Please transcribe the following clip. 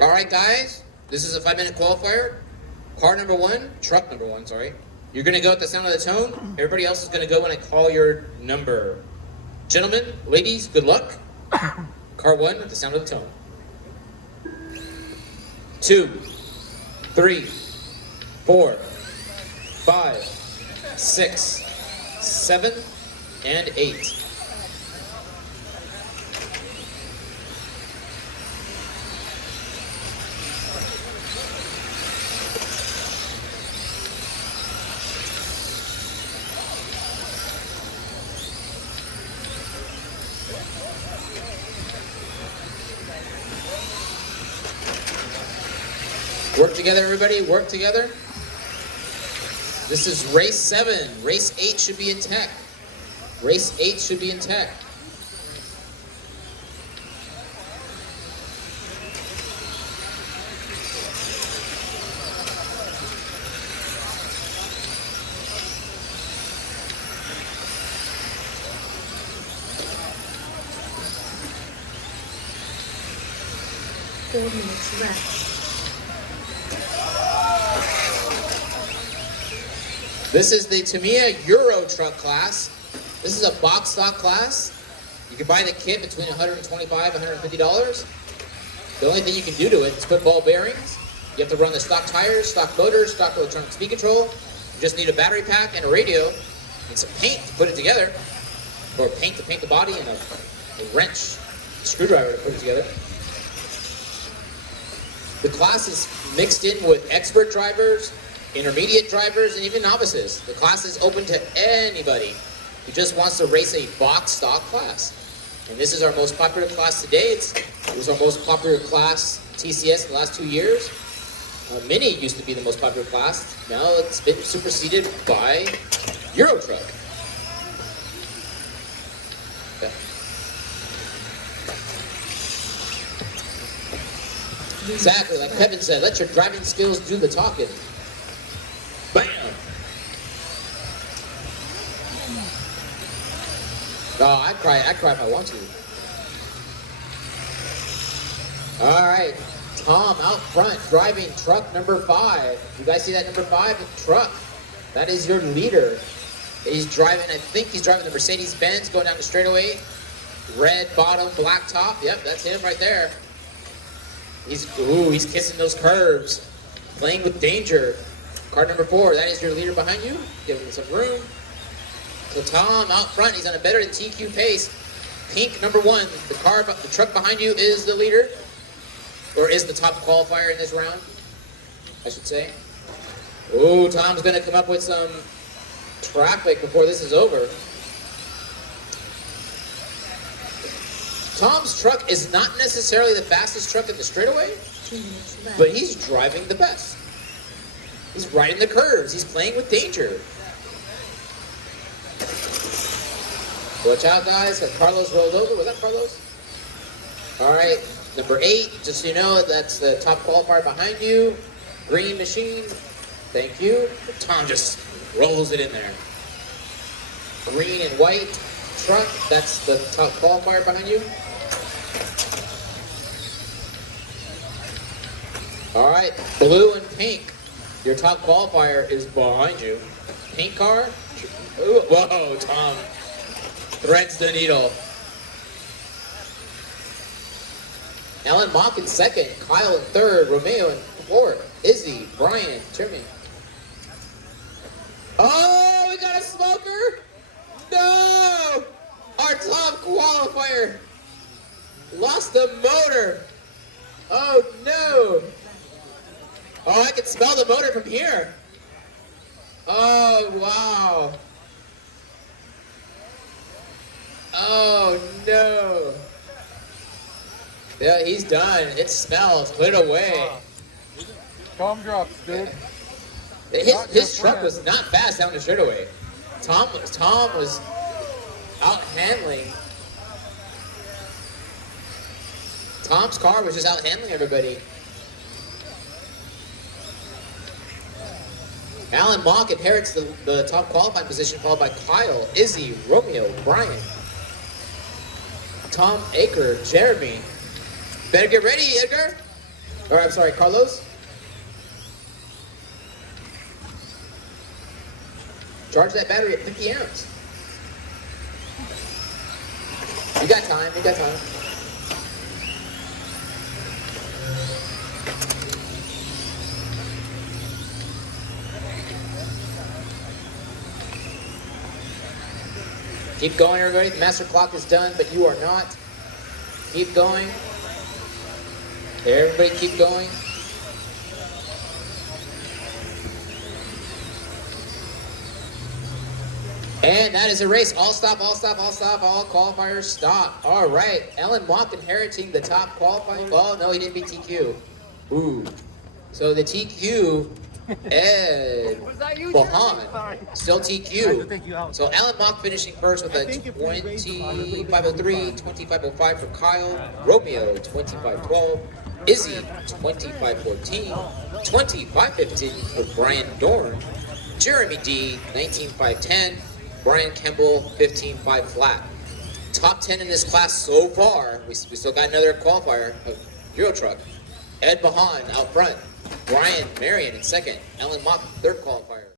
All right, guys, this is a 5-minute qualifier. Car number one, truck number one, sorry. You're gonna go at the sound of the tone. Everybody else is gonna go when I call your number. Gentlemen, ladies, good luck. Car one at the sound of the tone. 2, 3, 4, 5, 6, 7, and 8. Work together, everybody. Work together. This is race 7. Race 8 should be in tech. Race 8 should be in tech. Minutes left. This is the Tamiya Euro truck class. This is a box stock class. You can buy the kit between $125 and $150. The only thing you can do to it is put ball bearings. You have to run the stock tires, stock motors, stock electronic speed control. You just need a battery pack and a radio and some paint to put it together, or paint to paint the body, and a wrench, a screwdriver to put it together. The class is mixed in with expert drivers, intermediate drivers, and even novices. The class is open to anybody who just wants to race a box stock class. And this is our most popular class today. It was our most popular class TCS in the last 2 years. Mini used to be the most popular class. Now it's been superseded by Euro Truck. Okay. Exactly, like Kevin said, let your driving skills do the talking. Bam! Oh, I cry if I want to. All right, Tom out front driving truck number 5. You guys see that number 5 truck? That is your leader. He's driving, I think he's driving the Mercedes-Benz going down the straightaway. Red bottom, black top. Yep, that's him right there. He's kissing those curves. Playing with danger. Car number 4, that is your leader behind you. Give him some room. So Tom out front, he's on a better than TQ pace. Pink number 1, the truck behind you is the leader, or is the top qualifier in this round, I should say. Oh, Tom's gonna come up with some traffic before this is over. Tom's truck is not necessarily the fastest truck in the straightaway, but he's driving the best. He's riding the curves. He's playing with danger. Watch out, guys. Carlos rolled over. Was that Carlos? All right. Number 8, just so you know, that's the top qualifier behind you. Green machine. Thank you. Tom just rolls it in there. Green and white truck. That's the top qualifier behind you. All right. Blue and pink. Your top qualifier is behind you. Pink car. Ooh, whoa, Tom threads the needle. Alan Mock in 2nd. Kyle in 3rd. Romeo in 4th. Izzy, Brian, Jeremy. Oh, we got a smoker. No! Our top qualifier lost the motor. Oh, no. Oh, I can smell the motor from here. Oh, wow. Oh, no. Yeah, he's done. It smells. Put it away. Calm drops, dude. His truck was not fast down the straightaway. Tom was out handling. Tom's car was just out handling everybody. Alan Mock inherits the top qualifying position, followed by Kyle, Izzy, Romeo, Brian, Tom Aker, Jeremy. Better get ready, Edgar. Or I'm sorry, Carlos. Charge that battery at 50 amps. You got time, you got time. Keep going, everybody. The master clock is done, but you are not. Keep going. Everybody keep going. And that is a race. All stop, all stop, all stop, all qualifiers stop. All right, Ellen Mock inheriting the top qualifying. Oh, no, he didn't beat TQ. Ooh. So the TQ, Ed Hahn, still TQ. So Alan Mock finishing first with a 2503, 2505 for Kyle, Romeo 2512, Izzy 2514, 2515 for Brian Dorn, Jeremy D 19510, Brian Kemble 155 flat. Top 10 in this class so far. We still got another qualifier of Euro Truck. Ed Bahan out front. Brian Marion in second. Ellen Mock third qualifier.